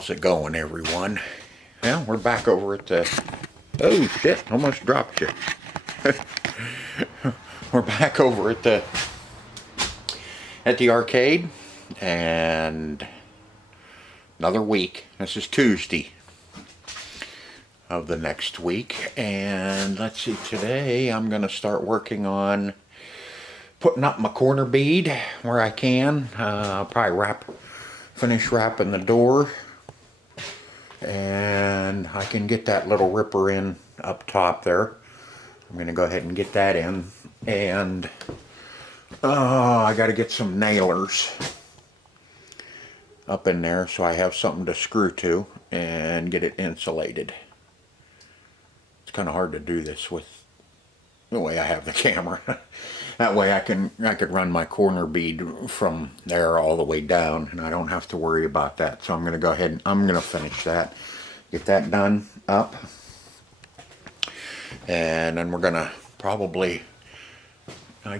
How's it going, everyone? Well, we're back over at the... Oh, shit, almost dropped you. We're back over at the arcade, and another week. This is Tuesday of the next week, and let's see, today I'm going to start working on putting up my corner bead where I can. I'll probably finish wrapping the door, and I can get that little ripper in up top there. I'm going to go ahead and get that in, and I got to get some nailers up in there so I have something to screw to and get it insulated. It's kind of hard to do this with the way I have the camera. That way I could run my corner bead from there all the way down, and I don't have to worry about that. So I'm going to go ahead and I'm going to finish that, get that done up, and then we're going to probably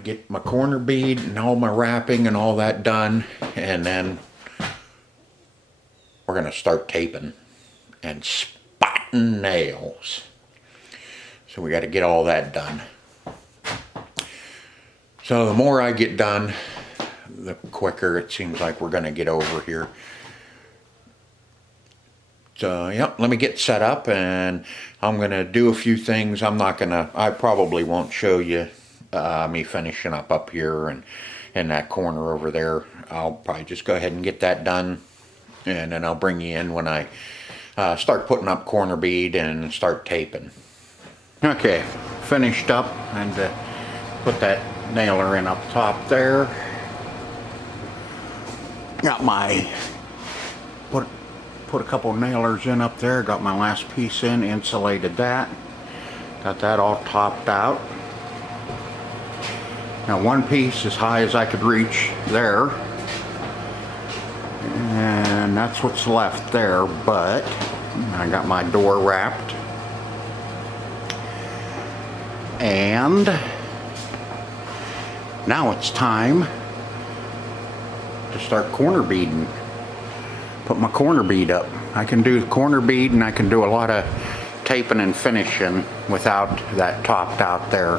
get my corner bead and all my wrapping and all that done, and then we're going to start taping and spotting nails. So we got to get all that done. So the more I get done, the quicker it seems like we're going to get over here. So, yep, let me get set up, and I'm going to do a few things. I probably won't show you me finishing up here and in that corner over there. I'll probably just go ahead and get that done, and then I'll bring you in when I start putting up corner bead and start taping. Okay, finished up, and put that nailer in up top there. Got my put a couple nailers in up there. Got my last piece in, insulated that. Got that all topped out. Now one piece as high as I could reach there, and that's what's left there. But I got my door wrapped, and now it's time to start corner beading. Put my corner bead up. I can do corner bead, and I can do a lot of taping and finishing without that topped out there.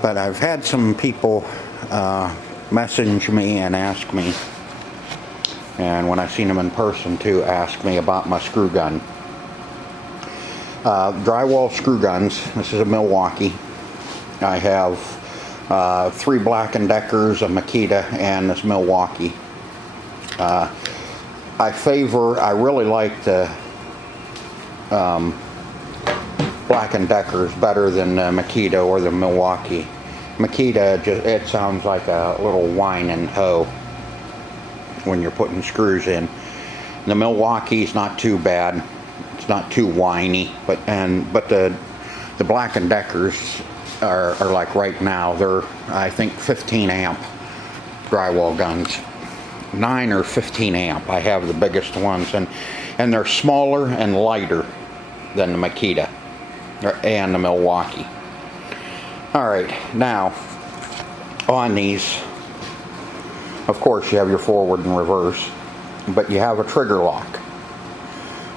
But I've had some people message me and ask me, and when I've seen them in person too, ask me about my screw gun. Drywall screw guns. This is a Milwaukee. I have 3 Black & Deckers, a Makita, and this Milwaukee. I really like the Black & Deckers better than the Makita or the Milwaukee. Makita, it sounds like a little whining hoe when you're putting screws in. The Milwaukee's not too bad. It's not too whiny, but the Black & Deckers are like right now, they're I think 15 amp drywall guns, 9 or 15 amp. I have the biggest ones, and they're smaller and lighter than the Makita and the Milwaukee. All right, now on these, of course you have your forward and reverse, but you have a trigger lock.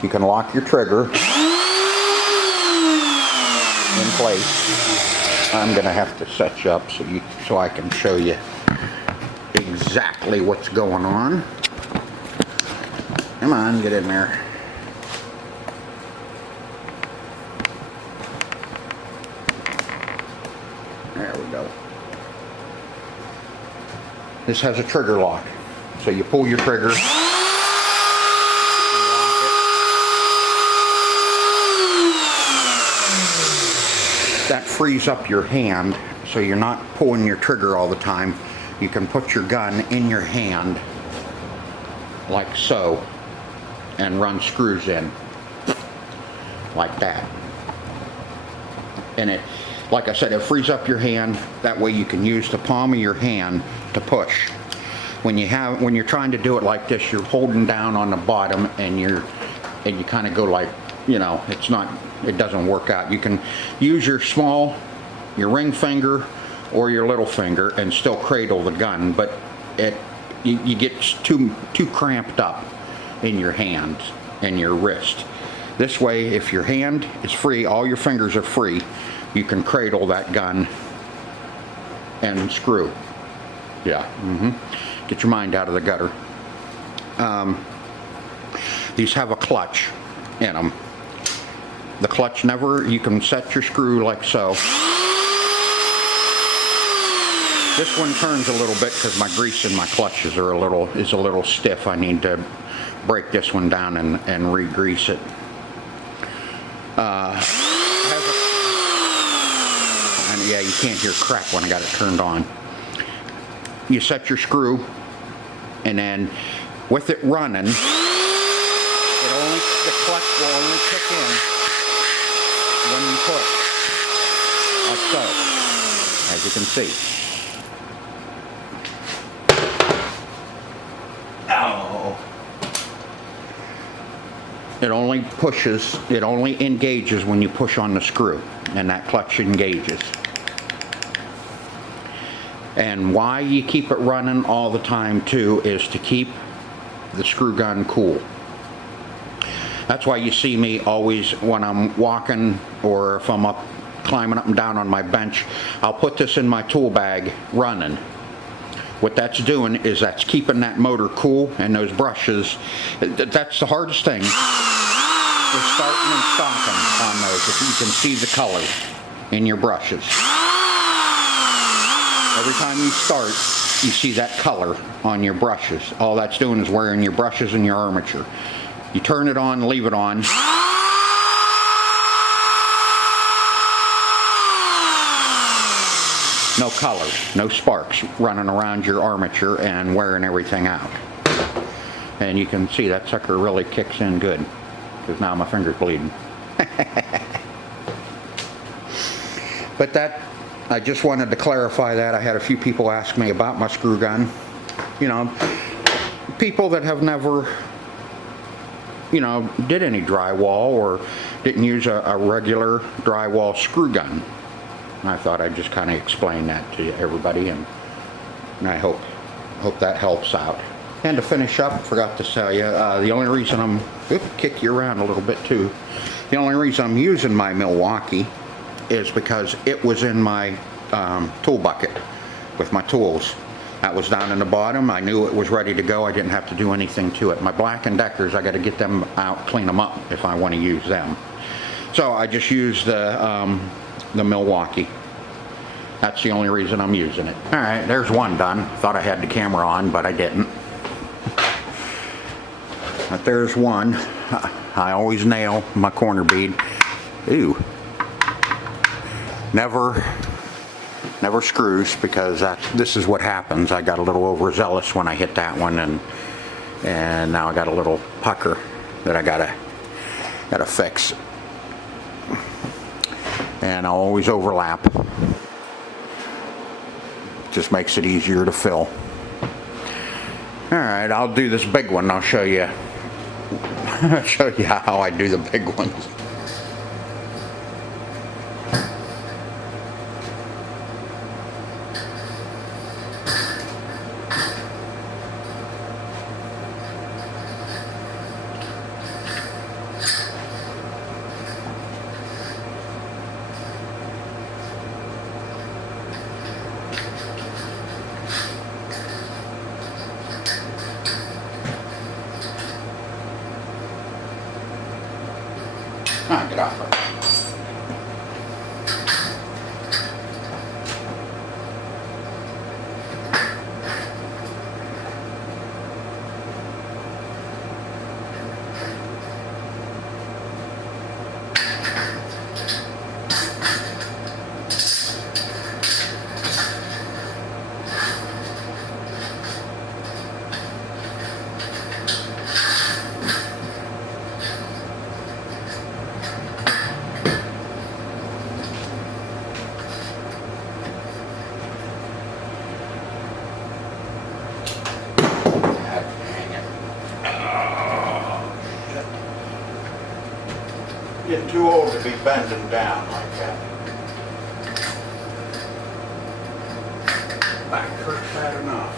You can lock your trigger in place. I'm gonna have to set you up so I can show you exactly what's going on. Come on, get in there. There we go. This has a trigger lock, so you pull your trigger. That frees up your hand, so you're not pulling your trigger all the time. You can put your gun in your hand like so and run screws in like that. And it, like I said, it frees up your hand. That way you can use the palm of your hand to push. When you're trying to do it like this, you're holding down on the bottom, and you kind of go like, you know, it doesn't work out. You can use your ring finger or your little finger and still cradle the gun, but you get too cramped up in your hand and your wrist. This way, if your hand is free, all your fingers are free, you can cradle that gun and screw. Yeah. Get your mind out of the gutter. These have a clutch in them. The clutch you can set your screw like so. This one turns a little bit because my grease in my clutches are a little stiff. I need to break this one down and re-grease it. And yeah, you can't hear crack when I got it turned on. You set your screw, and then with it running, the clutch will only kick in when you push, like so, as you can see. Oh. It only engages when you push on the screw, and that clutch engages. And why you keep it running all the time too is to keep the screw gun cool. That's why you see me always, when I'm walking or if I'm climbing up and down on my bench, I'll put this in my tool bag running. What that's doing is that's keeping that motor cool, and those brushes, that's the hardest thing, is starting and stopping on those, if you can see the color in your brushes. Every time you start, you see that color on your brushes. All that's doing is wearing your brushes and your armature. You turn it on, leave it on. No color, no sparks running around your armature and wearing everything out. And you can see that sucker really kicks in good, because now my finger's bleeding. But I just wanted to clarify that. I had a few people ask me about my screw gun. You know, people that have never, did any drywall or didn't use a regular drywall screw gun. And I thought I'd just kind of explain that to everybody, and I hope that helps out. And to finish up, forgot to tell you, the only reason kick you around a little bit too. The only reason I'm using my Milwaukee is because it was in my tool bucket with my tools. That was down in the bottom. I knew it was ready to go. I didn't have to do anything to it. My Black & Deckers, I got to get them out, clean them up if I want to use them. So I just used the Milwaukee. That's the only reason I'm using it. All right, there's one done. Thought I had the camera on, but I didn't. But there's one. I always nail my corner bead. Ooh. Never screws, because this is what happens. I got a little overzealous when I hit that one, and now I got a little pucker that I gotta fix. And I'll always overlap. Just makes it easier to fill. All right, I'll do this big one. I'll show you. I'll show you how I do the big ones. Get off it. Getting too old to be bending down like that. Back hurts bad enough.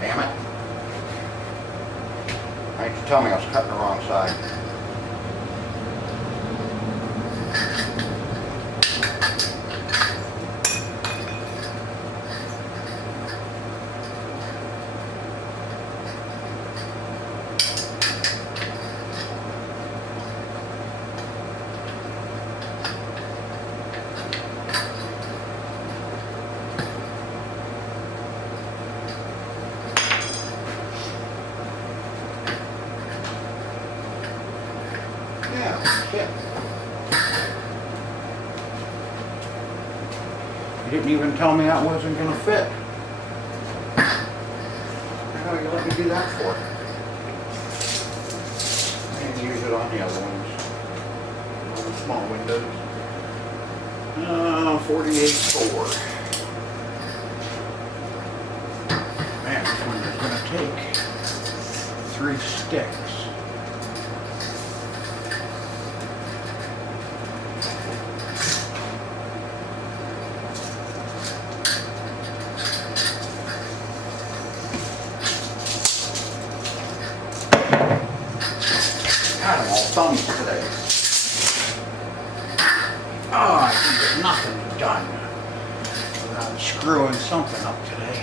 Damn it. Why didn't you tell me I was cutting the wrong side? Yeah, shit. You didn't even tell me that wasn't gonna fit. How do you let me do that for? And use it on the other ones. On the small windows. 48.4. Man, this one is gonna take 3 sticks. God, I'm all thumbs today. Oh, I can get nothing done without screwing something up today.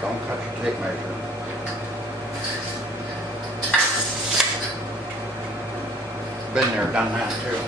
Don't cut your tape measure. Been there, done that too.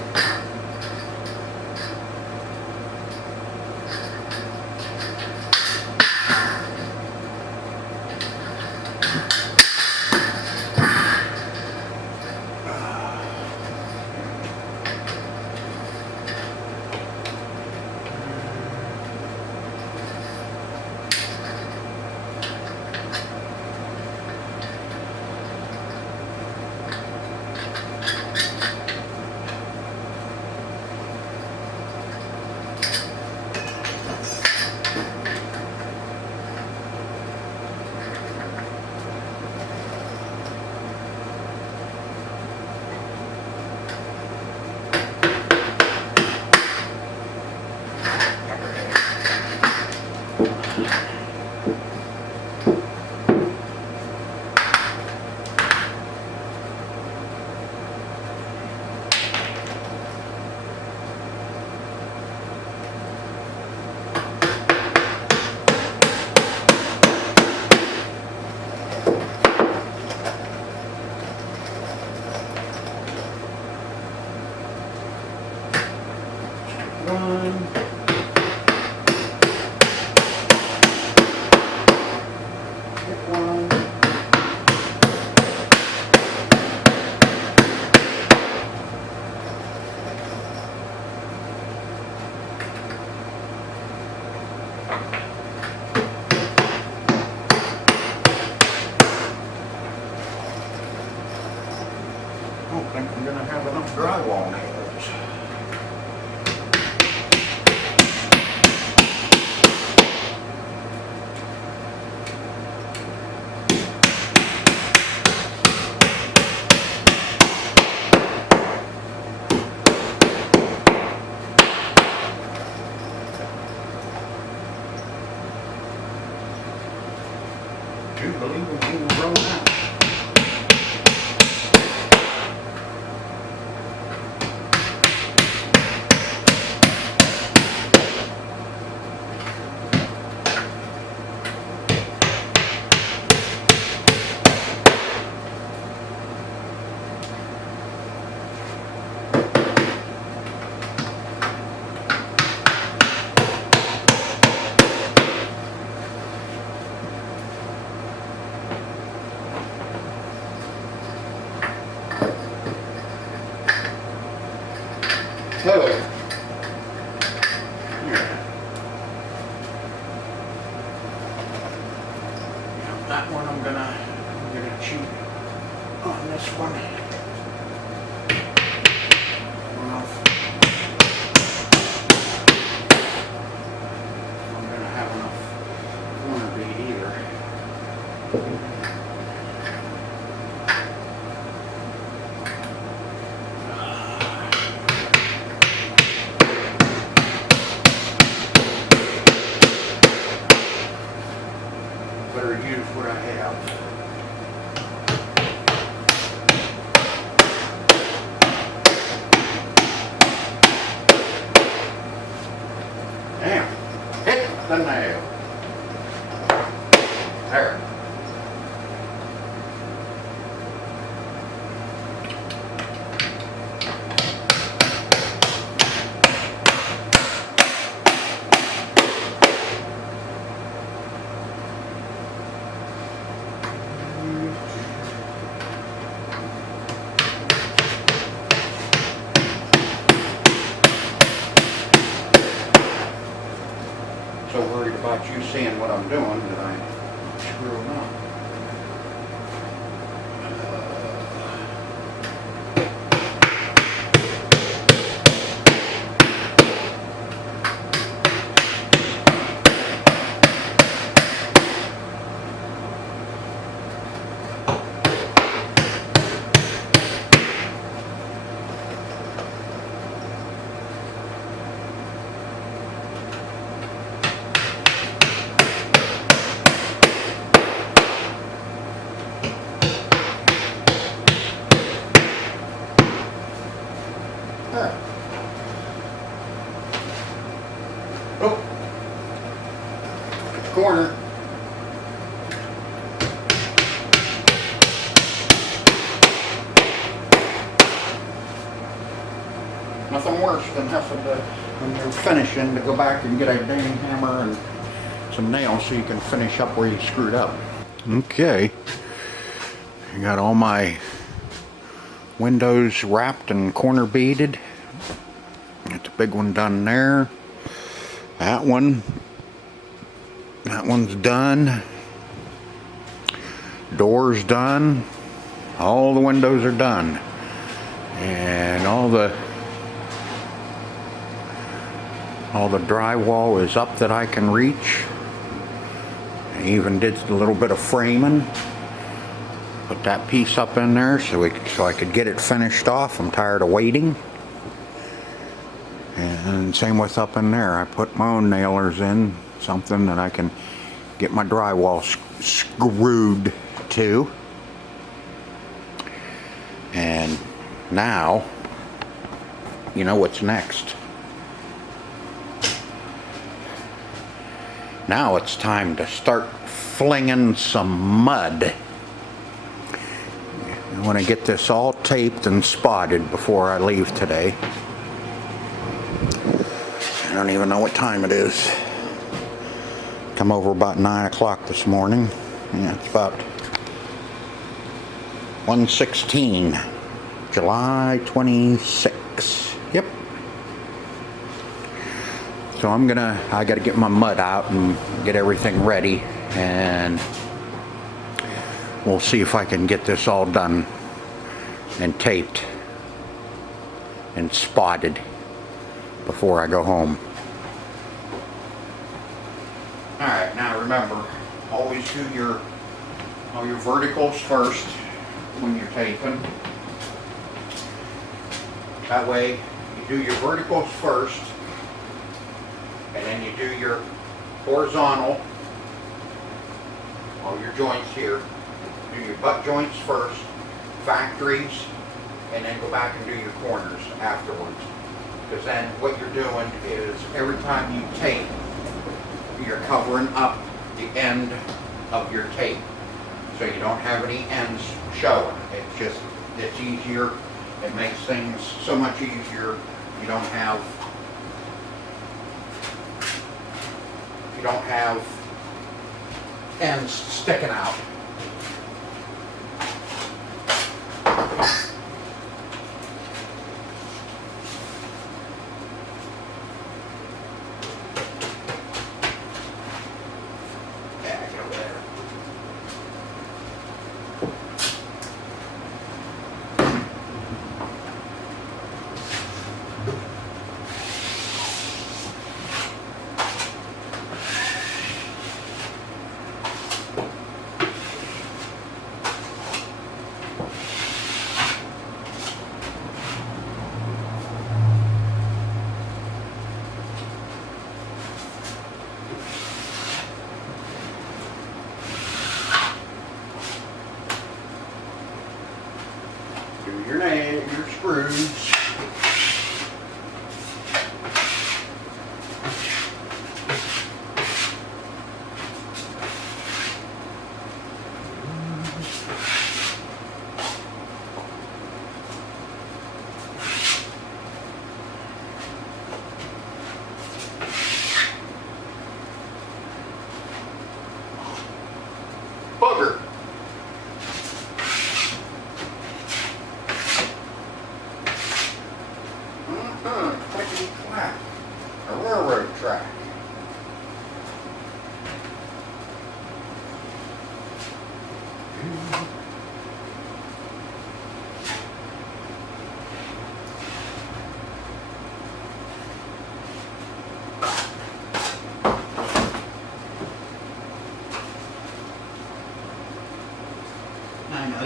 I don't think I'm going to have enough drywall nails. Do you believe we can roll out? So, here. Now that one I'm gonna cheat on this one. I'm gonna have enough corner bead either. so worried about you seeing what I'm doing that I screw them up. Oh, corner. Nothing worse than having to, when you're finishing, to go back and get a dang hammer and some nails so you can finish up where you screwed up. Okay, I got all my windows wrapped and corner beaded. Got the big one done there. That one's done. Doors done. All the windows are done. And all the drywall is up that I can reach. I even did a little bit of framing. Put that piece up in there so I could get it finished off. I'm tired of waiting. And same with up in there. I put my own nailers in, something that I can get my drywall screwed to. And now, you know what's next. Now it's time to start flinging some mud. I want to get this all taped and spotted before I leave today. I don't even know what time it is. Come over about 9 o'clock this morning. Yeah, it's about 1:16, July 26. Yep. So I gotta get my mud out and get everything ready, and we'll see if I can get this all done and taped and spotted before I go home. Alright, now remember, always do all your verticals first when you're taping. That way, you do your verticals first, and then you do your horizontal, all your joints here. Do your butt joints first, factories, and then go back and do your corners afterwards. Because then what you're doing is every time you tape, you're covering up the end of your tape. So you don't have any ends showing. It's easier. It makes things so much easier. You don't have ends sticking out.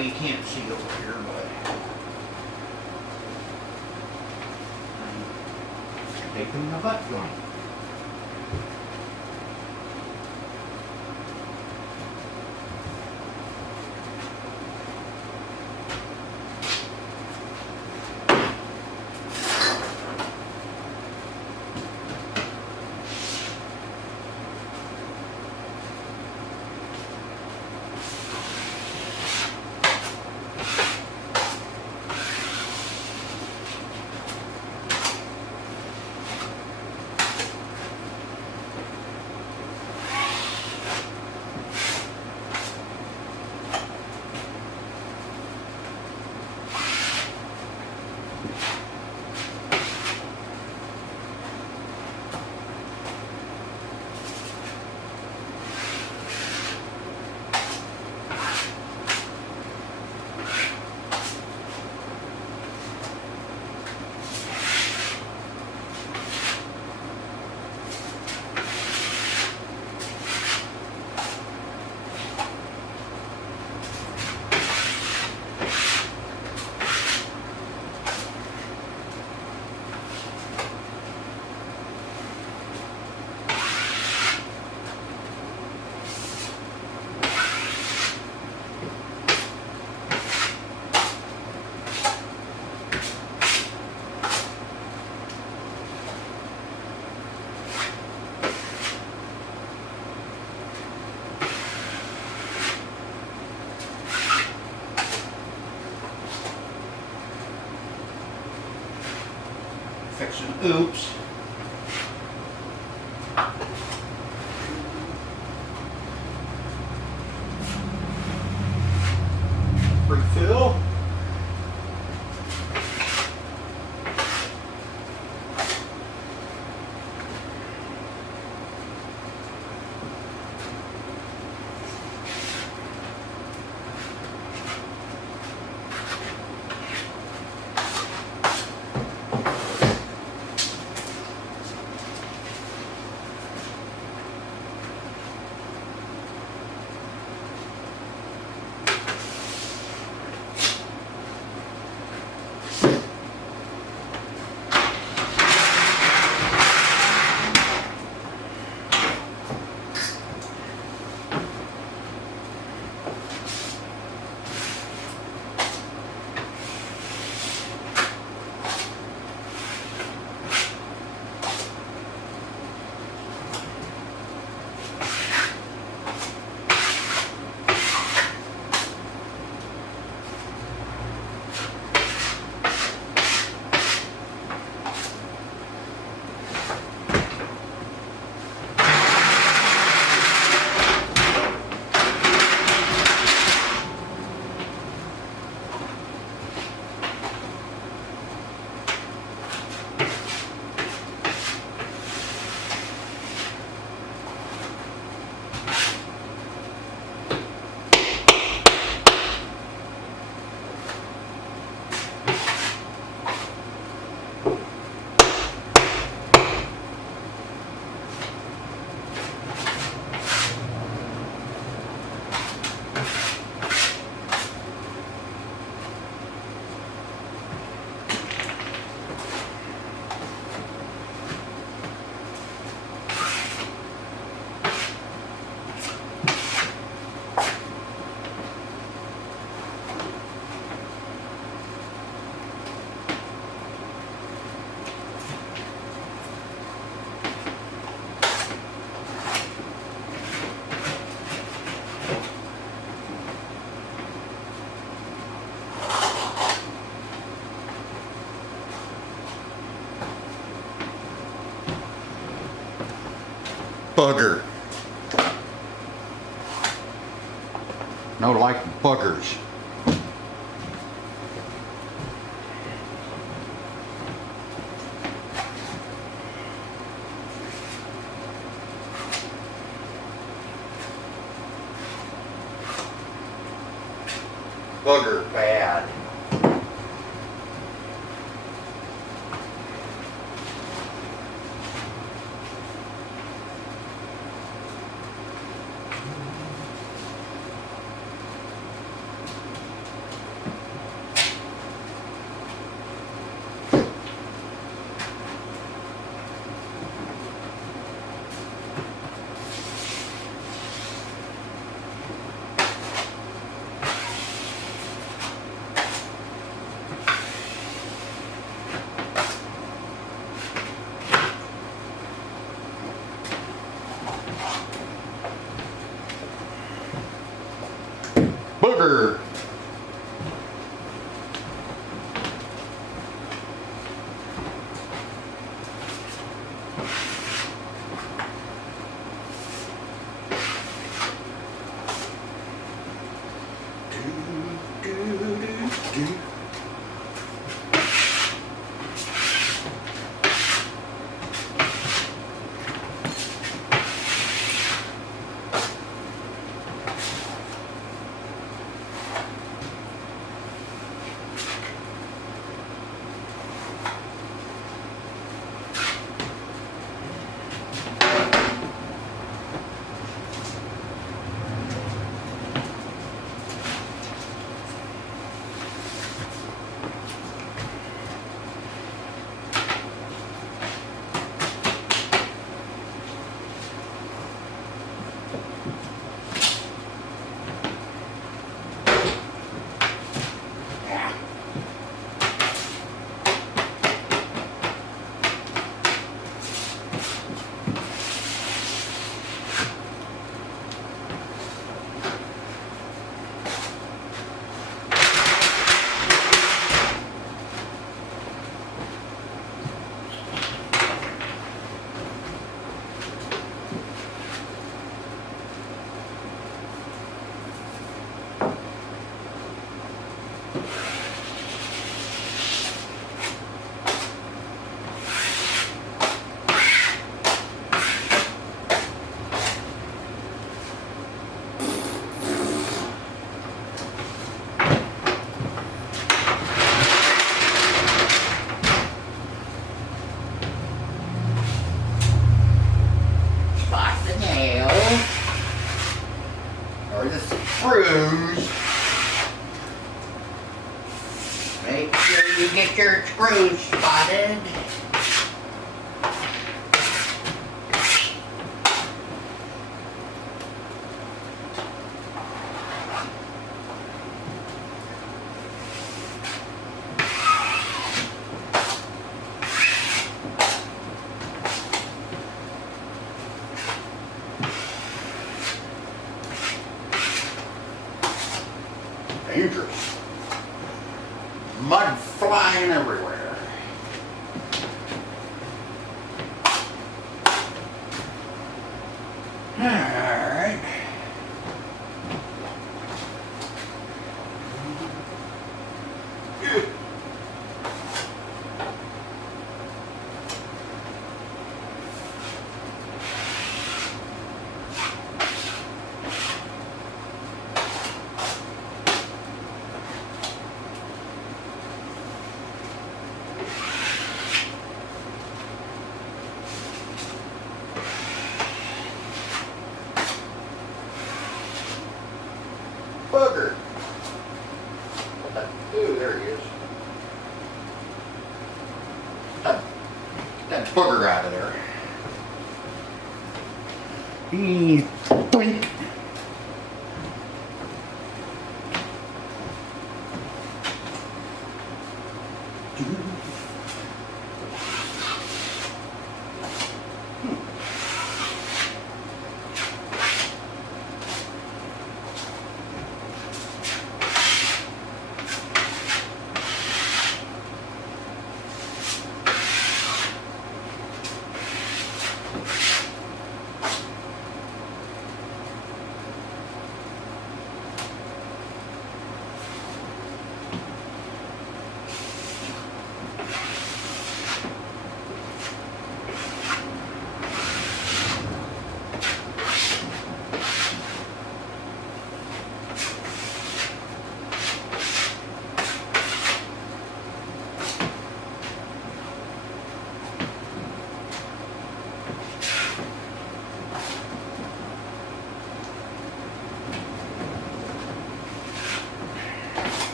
Well, you can't see over here, but I'm taking the butt joint. Fixing oops. Refill. Bugger. No like buggers. Bugger bad. booger. Or the screws. Make sure you get your screws spotted. Dangerous. Mud flying everywhere. Alright. Bugger. Ooh, there he is. That booger out of there. Doink.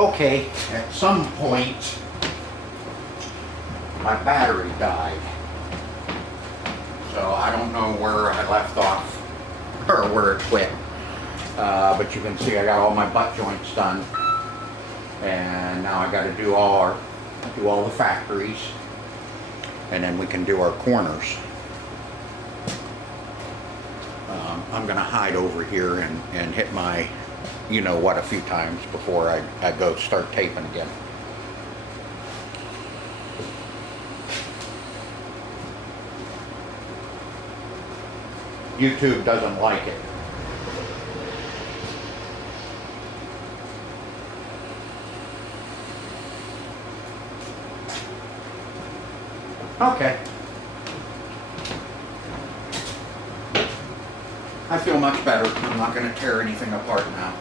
Okay, at some point, my battery died. So I don't know where I left off or where it quit. But you can see I got all my butt joints done. And now I got to do all the factories. And then we can do our corners. I'm going to hide over here and hit my you know what a few times before I go start taping again. YouTube doesn't like it. Okay. I feel much better. I'm not going to tear anything apart now.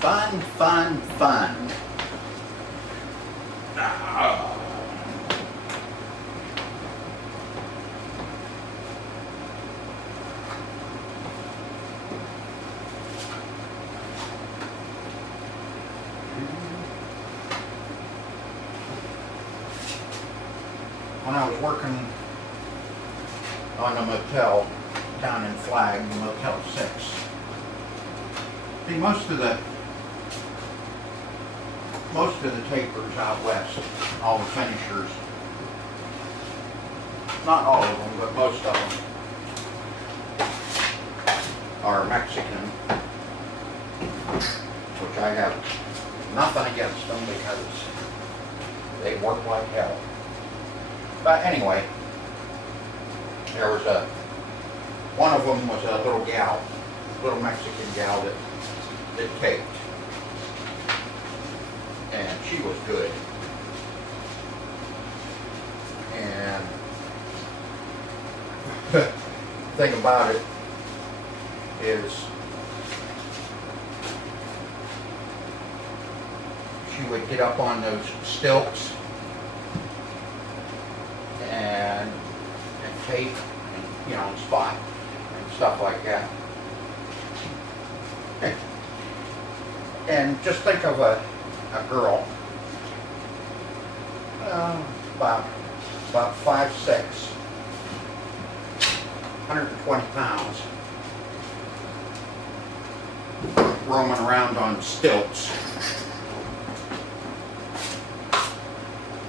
Fun, fun, fun. When I was working on a motel down in Flag, Motel 6, see most of the tapers out west, all the finishers, not all of them, but most of them are Mexican, which I have nothing against them because they work like hell. But anyway, there was one of them was a little gal, little Mexican gal that taped. And she was good. And the thing about it is she would get up on those stilts and tape and, you know, and spot and stuff like that. And just think of a girl about 5'6", 120 pounds, roaming around on stilts.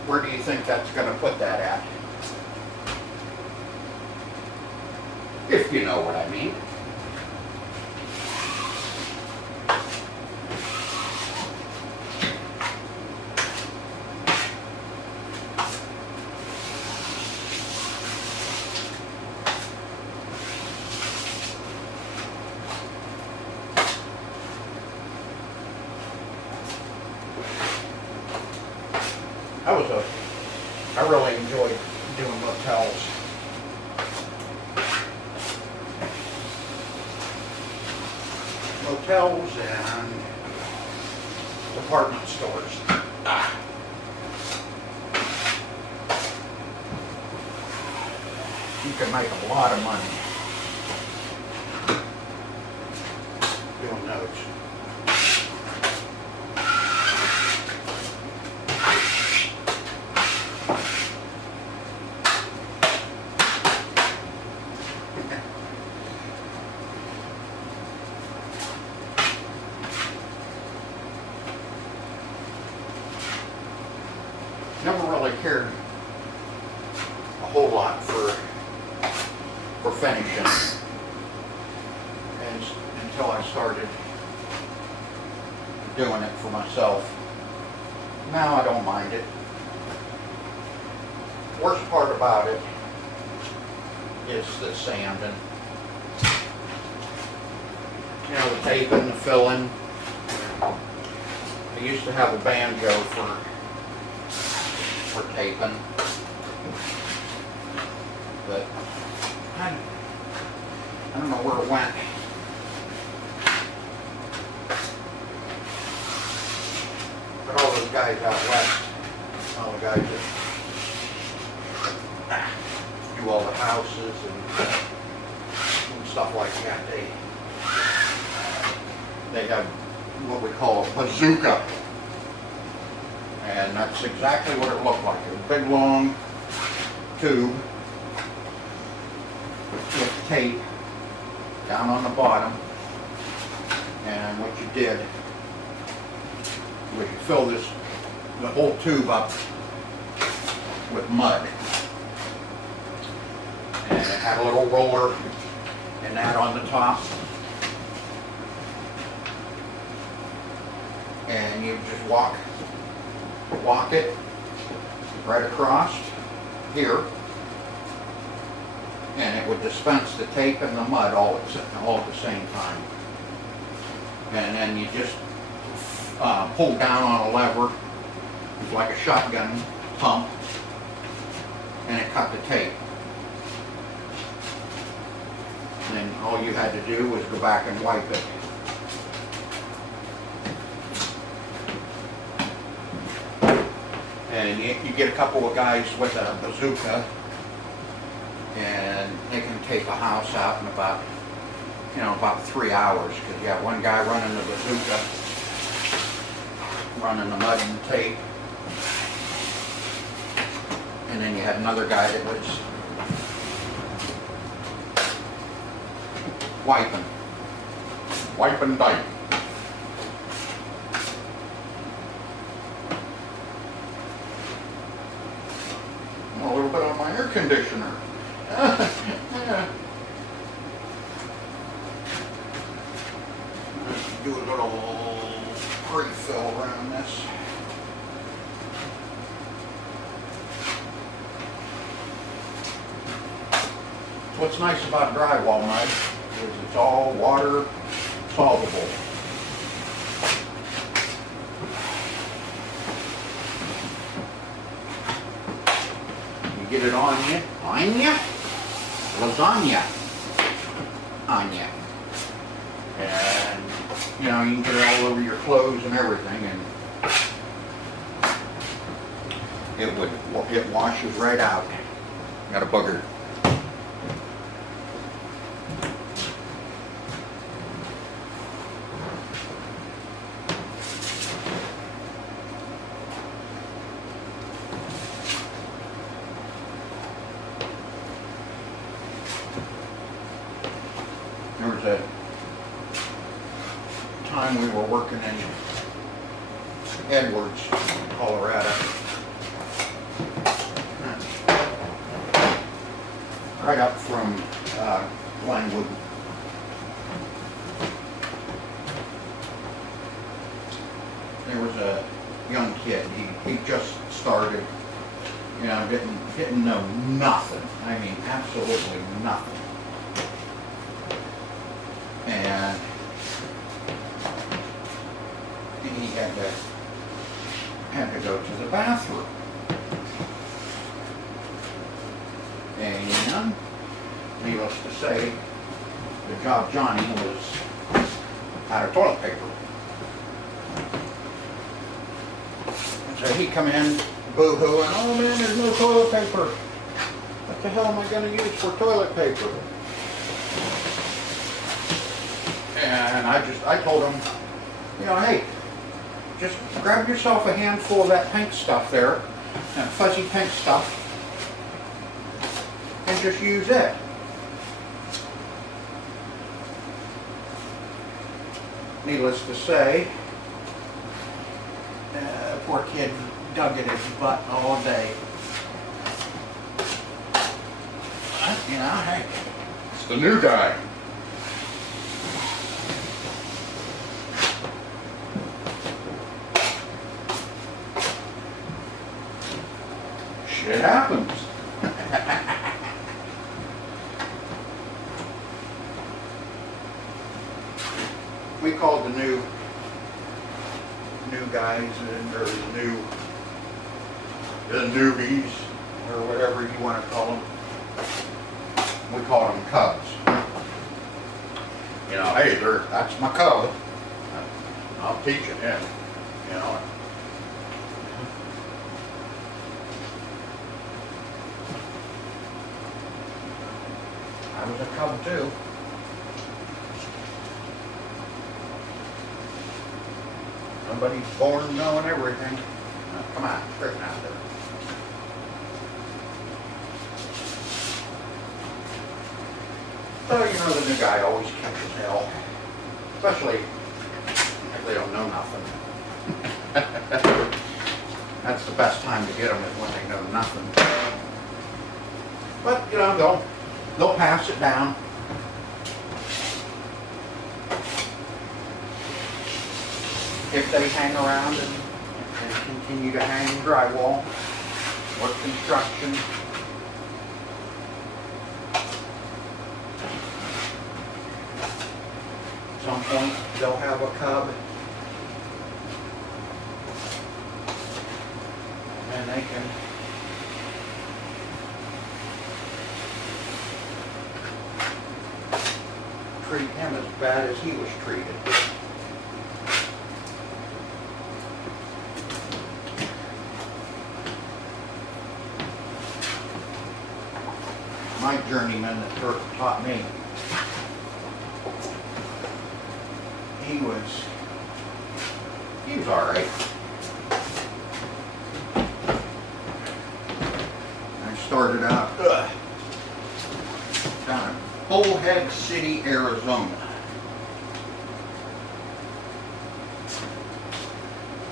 Where do you think that's going to put that at? If you know what I mean. I really enjoyed doing motels. Motels and department stores. You can make a lot of money doing those. Never really cared a whole lot for finishing, and until I started doing it for myself. Now I don't mind it. Worst part about it is the sanding. You know, the taping, the filling. I used to have a banjo for taping, but I don't know where it went. But all those guys out west, all the guys that do all the houses and and stuff like that, they have what we call a bazooka. And that's exactly what it looked like. A big long tube with tape down on the bottom. And what you did was you fill the whole tube up with mud. And it had a little roller and that on the top. And you just walk it right across here, and it would dispense the tape and the mud all at the same time. And then you just pull down on a lever. It's like a shotgun pump, and it cut the tape. And then all you had to do was go back and wipe it. And you get a couple of guys with a bazooka, and they can take a house out in about 3 hours, because you have one guy running the bazooka, running the mud and tape, and then you had another guy that was wiping dirt. A little bit on my air conditioner. Let's do a little pre-fill around this. What's nice about drywall mud is it's all water soluble. Get it on you, lasagna on you, and you can get it all over your clothes and everything, and it washes right out. Got a booger. There was a time we were working in Edwards, Colorado. Right up from Glenwood. There was a young kid. He just started, didn't know nothing. I mean, absolutely nothing. And he had to go to the bathroom. And needless to say, the job Johnny was out of toilet paper. And so he come in boo-hooing, oh man, there's no toilet paper. What the hell am I going to use for toilet paper? And I told him, hey, just grab yourself a handful of that pink stuff there, that fuzzy pink stuff, and just use it. Needless to say, poor kid dug at his butt all day. But, hey, it's the new guy. Shit happens. We called the new guys or the newbies or whatever you want to call them. We called them cubs. Hey, that's my cub. I'll teach him. I was a cub too. Nobody's born knowing everything. Come on, straighten out there. So, you know, the new guy always catches hell. Especially if they don't know nothing. That's the best time to get them, is when they know nothing. But, you know, they'll pass it down. If they hang around and continue to hang drywall or construction. At some point they'll have a cub and they can treat him as bad as he was treated. My journeyman that first taught me, he was all right. I started out down in Bullhead City, Arizona.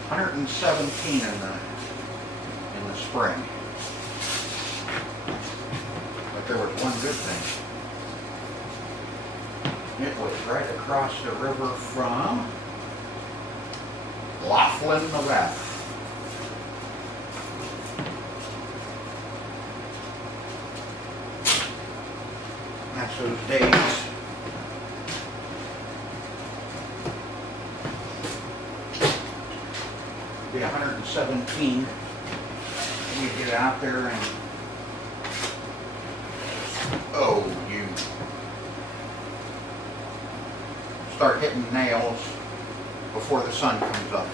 117 in the spring. But there was one good thing. It was right across the river from Laughlin, Nevada. That's those days. Be 117. You get out there and you start hitting nails before the sun comes up.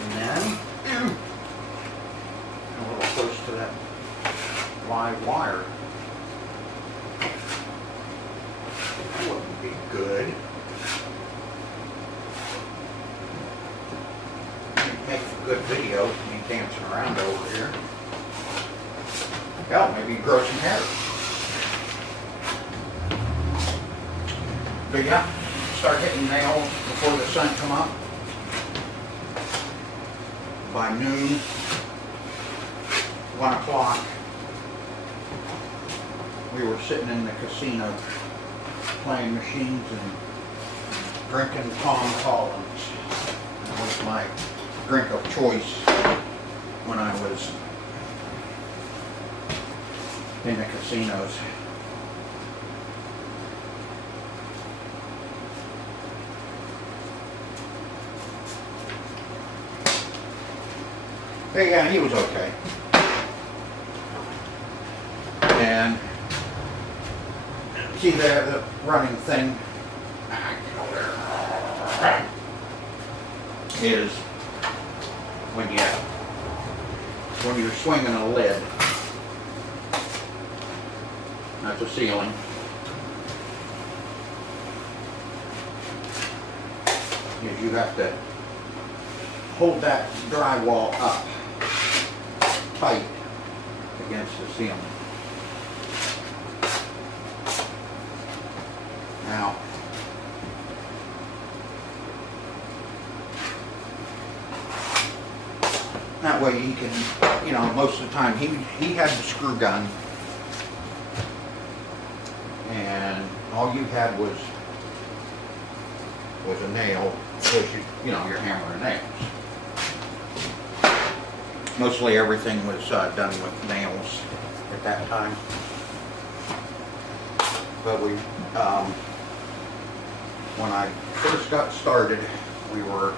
And then a little close to that live wire. That wouldn't be good. Make a good video, me dancing around over here. Hell, maybe grow some hair. But yeah, start hitting nails before the sun come up. By noon, 1 o'clock, we were sitting in the casino playing machines and drinking Tom Collins. That was my drink of choice when I was in the casinos. But yeah, he was okay. And see the running thing is when you're swinging a lid at the ceiling. Is you have to hold that drywall up tight against the ceiling. Now, that way he can, you know, most of the time he had the screw gun, and all you had was a nail, because you know, you're hammering nails. Mostly everything was done with nails at that time. But we, when I first got started, we were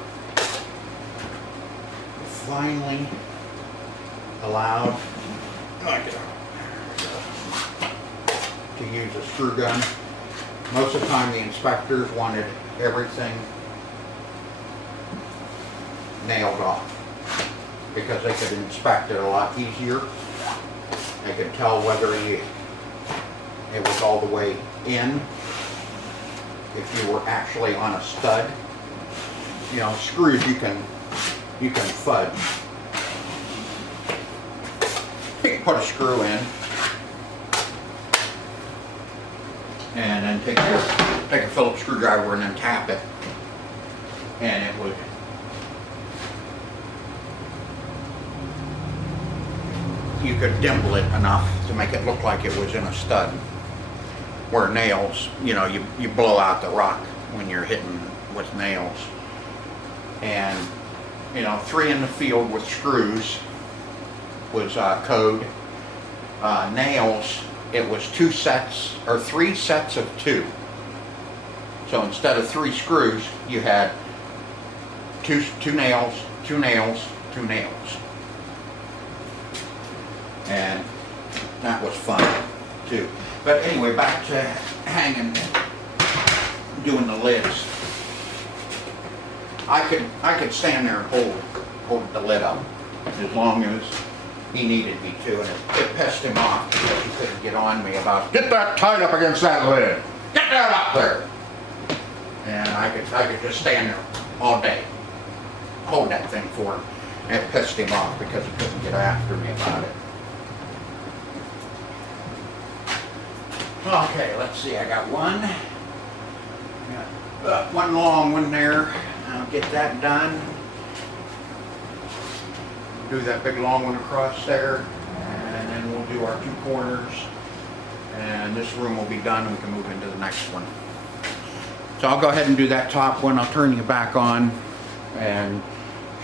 finally allowed to use a screw gun. Most of the time the inspectors wanted everything nailed off, because they could inspect it a lot easier. They could tell whether it was all the way in, if you were actually on a stud. You know, screws you can fudge. You can put a screw in, and then take a Phillips screwdriver and then tap it, and it would you could dimple it enough to make it look like it was in a stud. Where nails, you know, you blow out the rock when you're hitting with nails. And, you know, 3 in the field with screws was code. Nails, it was 2 sets, or 3 sets of 2. So instead of 3 screws, you had two nails, 2 nails, 2 nails. And that was fun too. But anyway, back to hanging, doing the lids. I could stand there and hold the lid up as long as he needed me to, and it pissed him off because he couldn't get on me about, get that tight up against that lid, get that up there. And I could just stand there all day, hold that thing for him, and it pissed him off because he couldn't get after me about it. Okay, let's see, I got one. Got one long one there. I'll get that done. Do that big long one across there, and then we'll do our 2 corners. And this room will be done, and we can move into the next one. So I'll go ahead and do that top one. I'll turn you back on and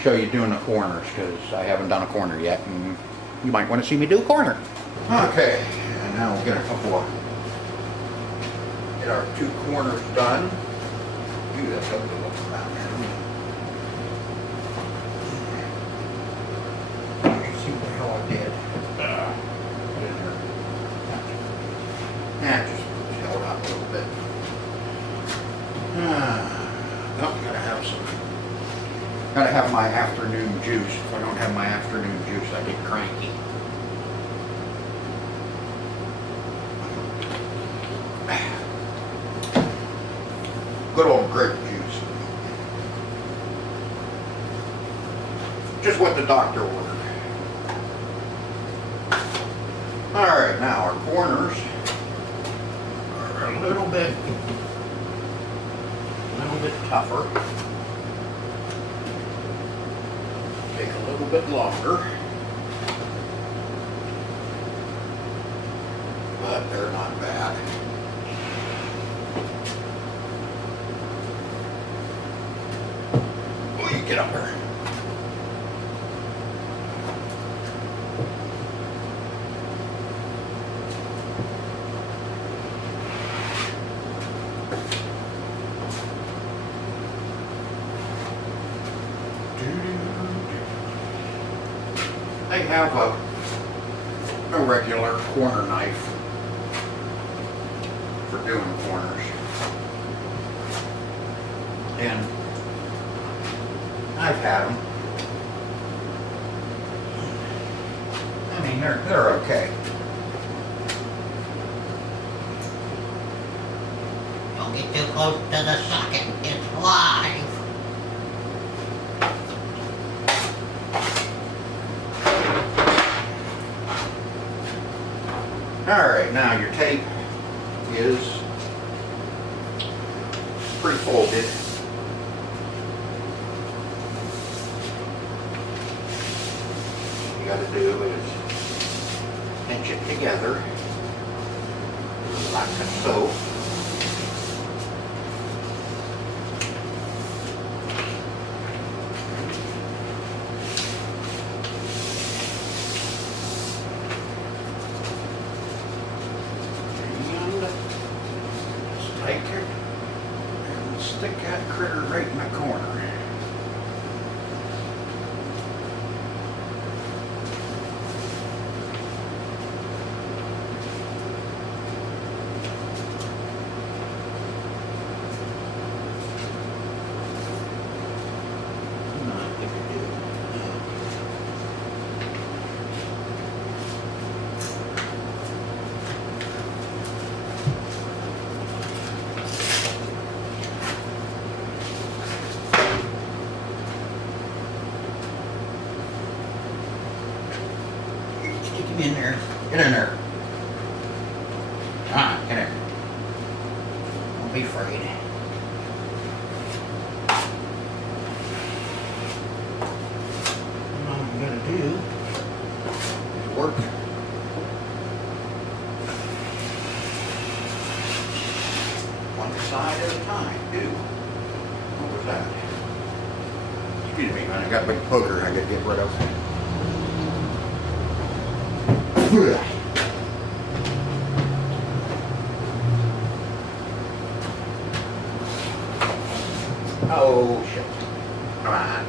show you doing the corners, because I haven't done a corner yet, and you might want to see me do a corner. Okay, and now we'll get a couple of our 2 corners done. Ooh, that's ugly looking around there. Let me see what the hell I did. Put it in there. Nah, just held out a little bit. Nope, gotta have my afternoon juice. If I don't have my afternoon juice, I get cranky. Good old grape juice. Just what the doctor ordered. Alright, now our corners are a little bit tougher. Take a little bit longer. But they're not bad. Get up here. They have a regular corner knife for doing corners. And I've had them. I mean, they're okay. Don't get too close to the socket. It's live. Alright, now your tape is pre-folded. All you gotta do is pinch it together like so. Take it and stick that critter right in the corner. Come in there. Get in there. Ah, get in. Don't be afraid. What I'm gonna do, Work. One side at a time, do. What was that? Excuse me, man, I got a big booger I gotta get rid of. Oh, shit. Come on.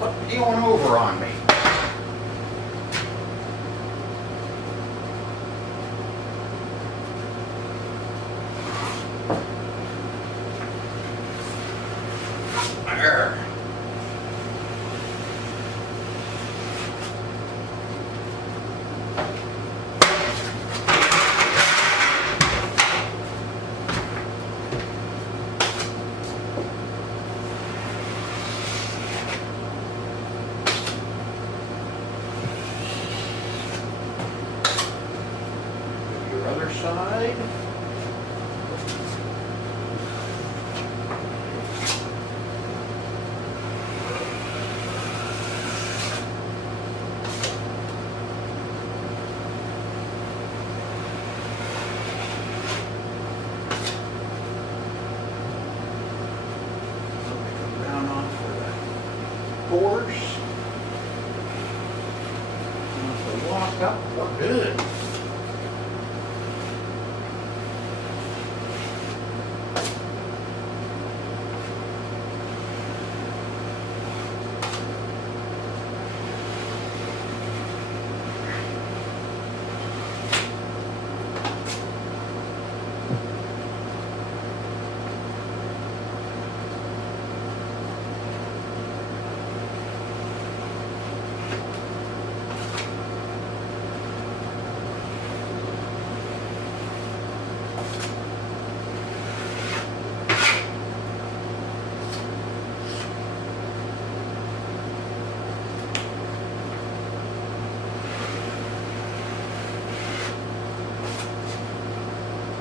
What peeling over on me? There. Your other side. Come down onto the boards. Once we walk up, we're good.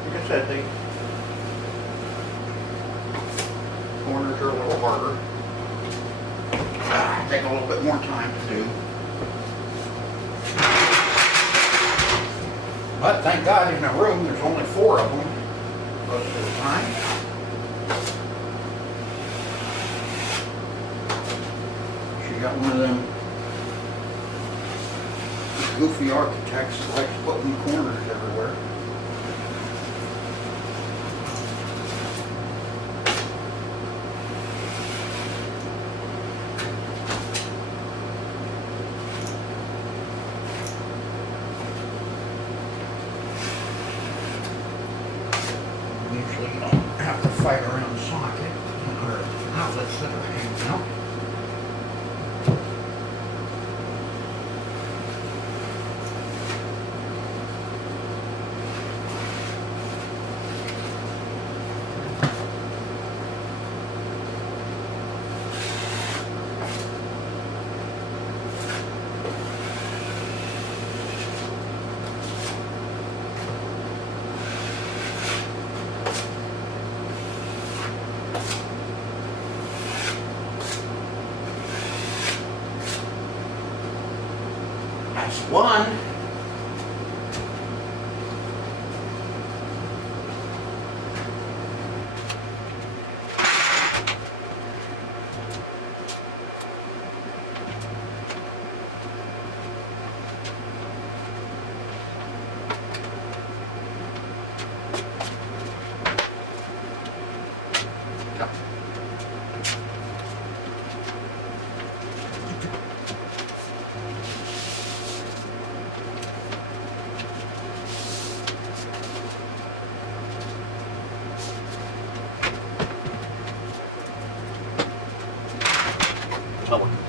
Like I said, the corners are a little harder. Take a little bit more time to do. But thank God in a room there's only 4 of them most of the time. She got one of them goofy architects that likes putting corners everywhere. Usually you don't have to fight around the socket or outlets that are hanging out. That's one.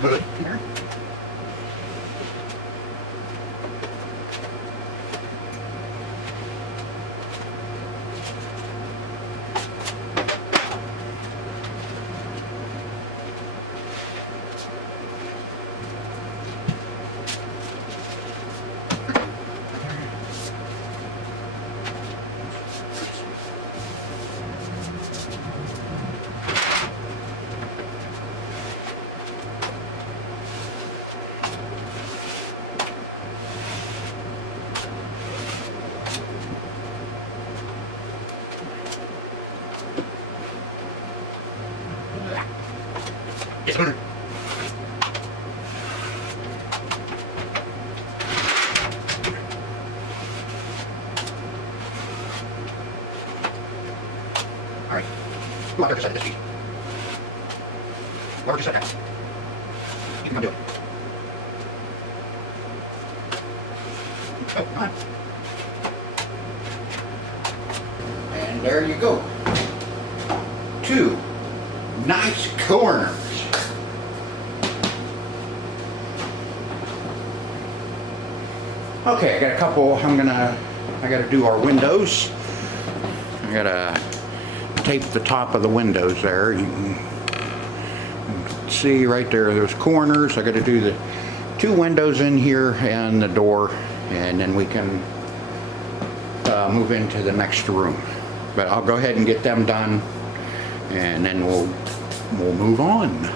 Good. Here. Yes, sir. All right. Larger side of this piece. Larger side now. You can come do it. Oh, come on. And there you go. 2 nice corners. Okay, I got a couple. I gotta do our windows. I gotta tape the top of the windows there. You can see right there, those corners. I gotta do the 2 windows in here and the door, and then we can move into the next room. But I'll go ahead and get them done, and then we'll move on.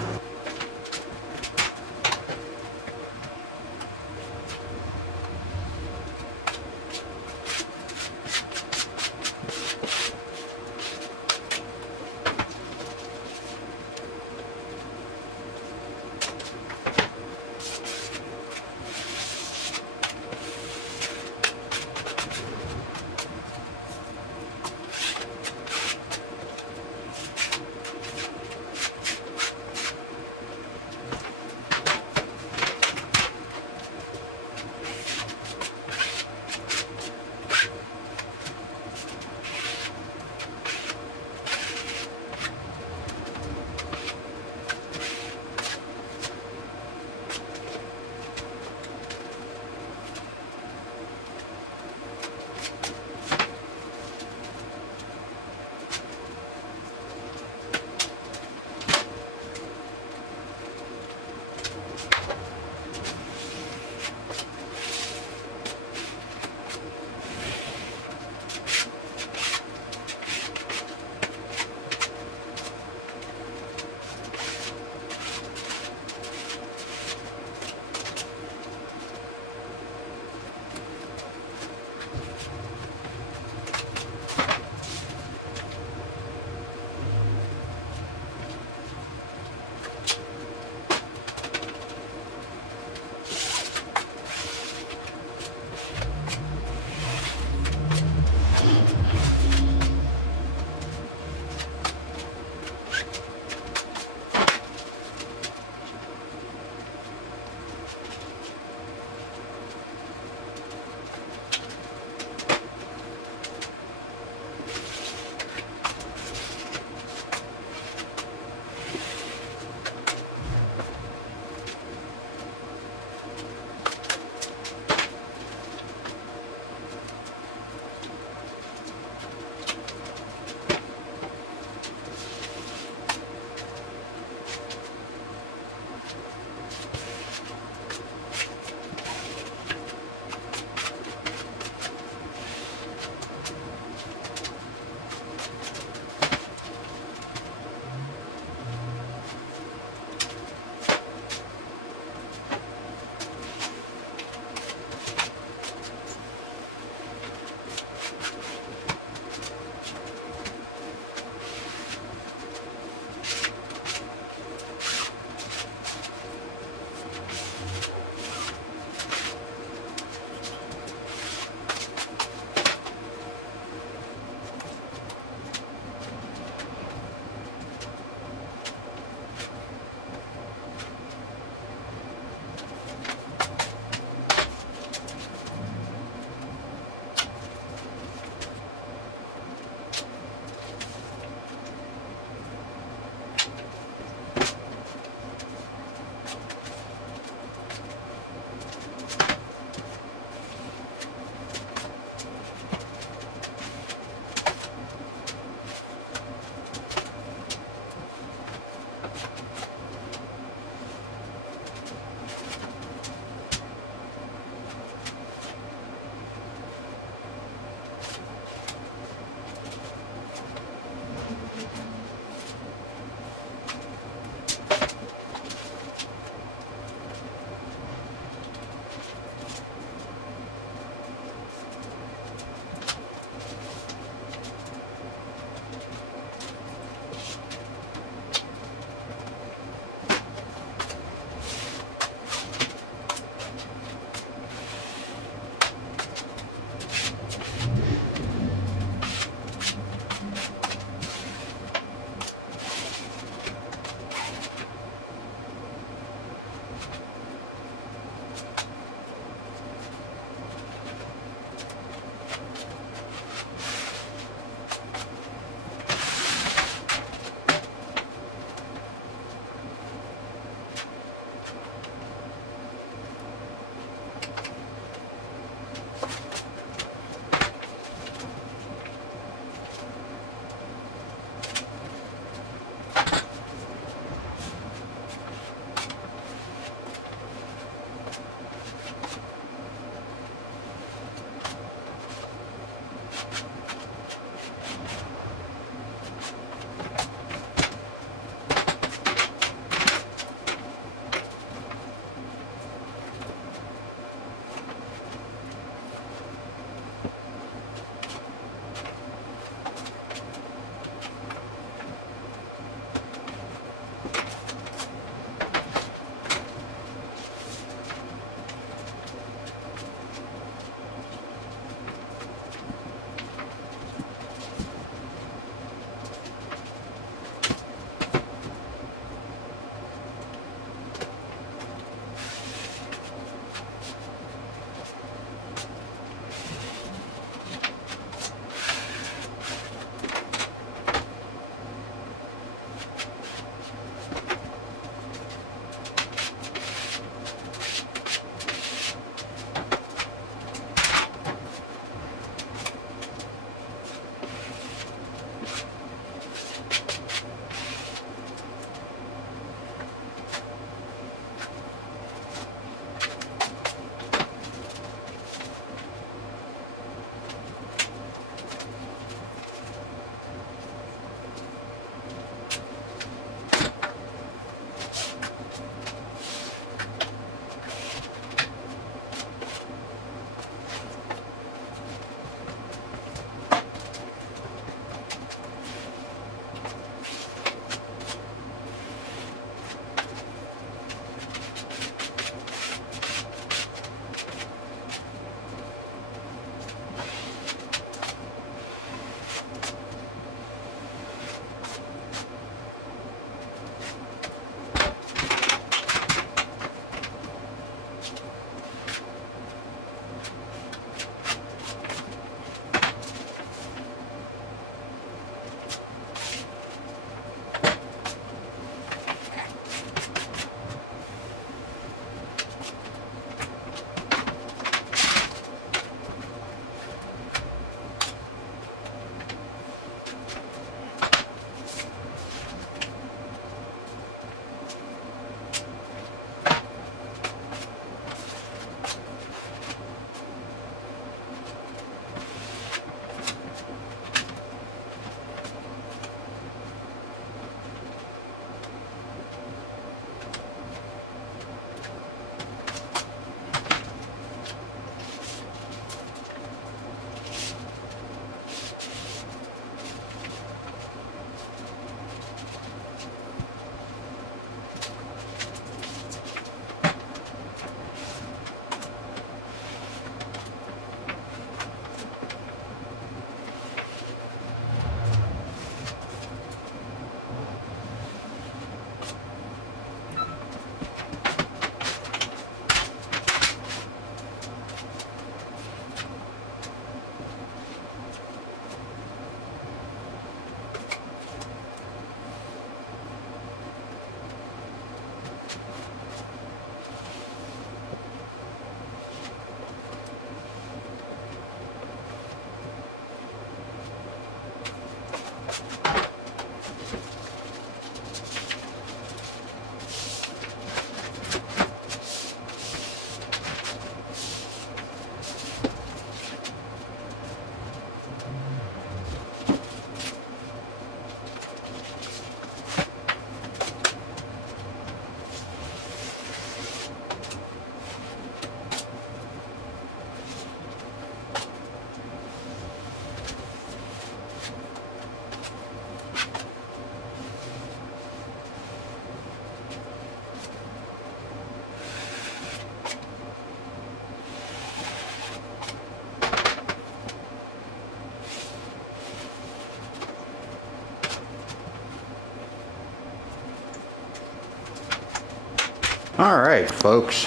Alright, folks.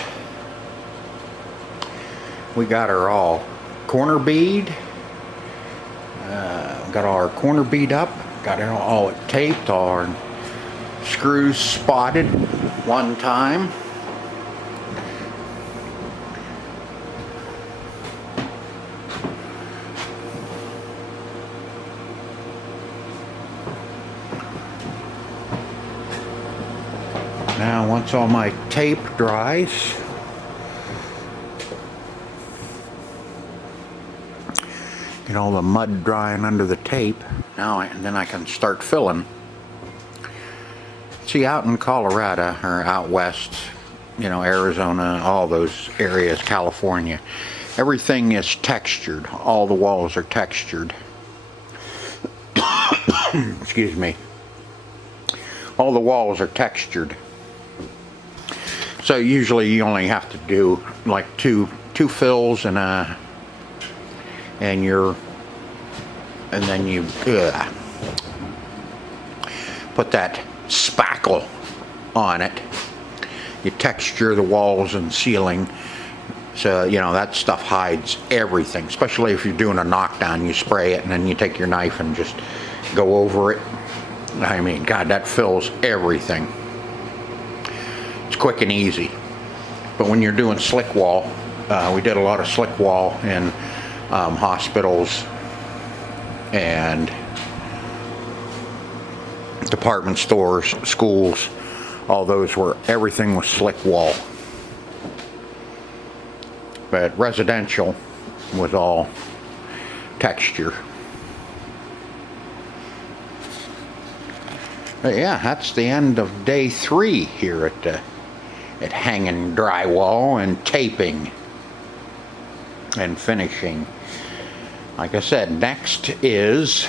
We got our all corner bead. Got our corner bead up. Got it all taped. All our screws spotted one time. Now, once all my tape dries, get all the mud drying under the tape. Then I can start filling. See, out in Colorado or out west, you know, Arizona, all those areas, California, everything is textured. All the walls are textured. Excuse me. All the walls are textured. So usually you only have to do like two fills and then you put that spackle on it. You texture the walls and ceiling, so you know that stuff hides everything. Especially if you're doing a knockdown, you spray it and then you take your knife and just go over it. I mean, God, that fills everything. It's quick and easy. But when you're doing slick wall, we did a lot of slick wall in hospitals and department stores, schools. All those were, everything was slick wall. But residential was all texture. But yeah, that's the end of day 3 here at hanging drywall and taping and finishing. Like I said, next is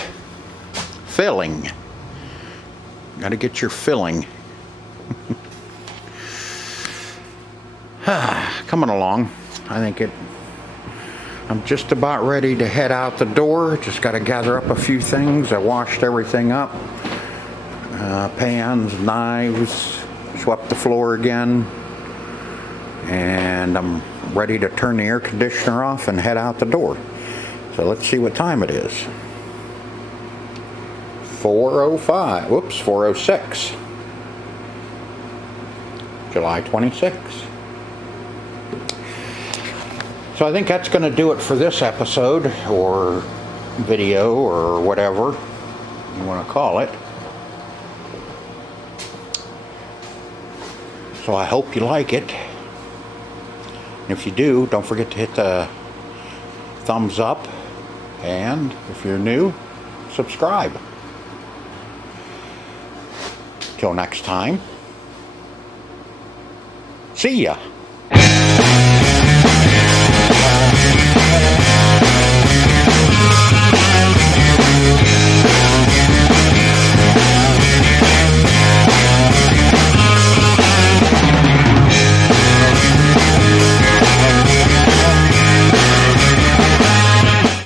filling. Got to get your filling. Coming along. I think I'm just about ready to head out the door. Just got to gather up a few things. I washed everything up. Pans, knives, swept the floor again, and I'm ready to turn the air conditioner off and head out the door. So let's see what time it is. 4:05, whoops, 4:06, July 26th. So I think that's going to do it for this episode, or video, or whatever you want to call it. So I hope you like it. And if you do, don't forget to hit the thumbs up. And if you're new, subscribe. Till next time, see ya.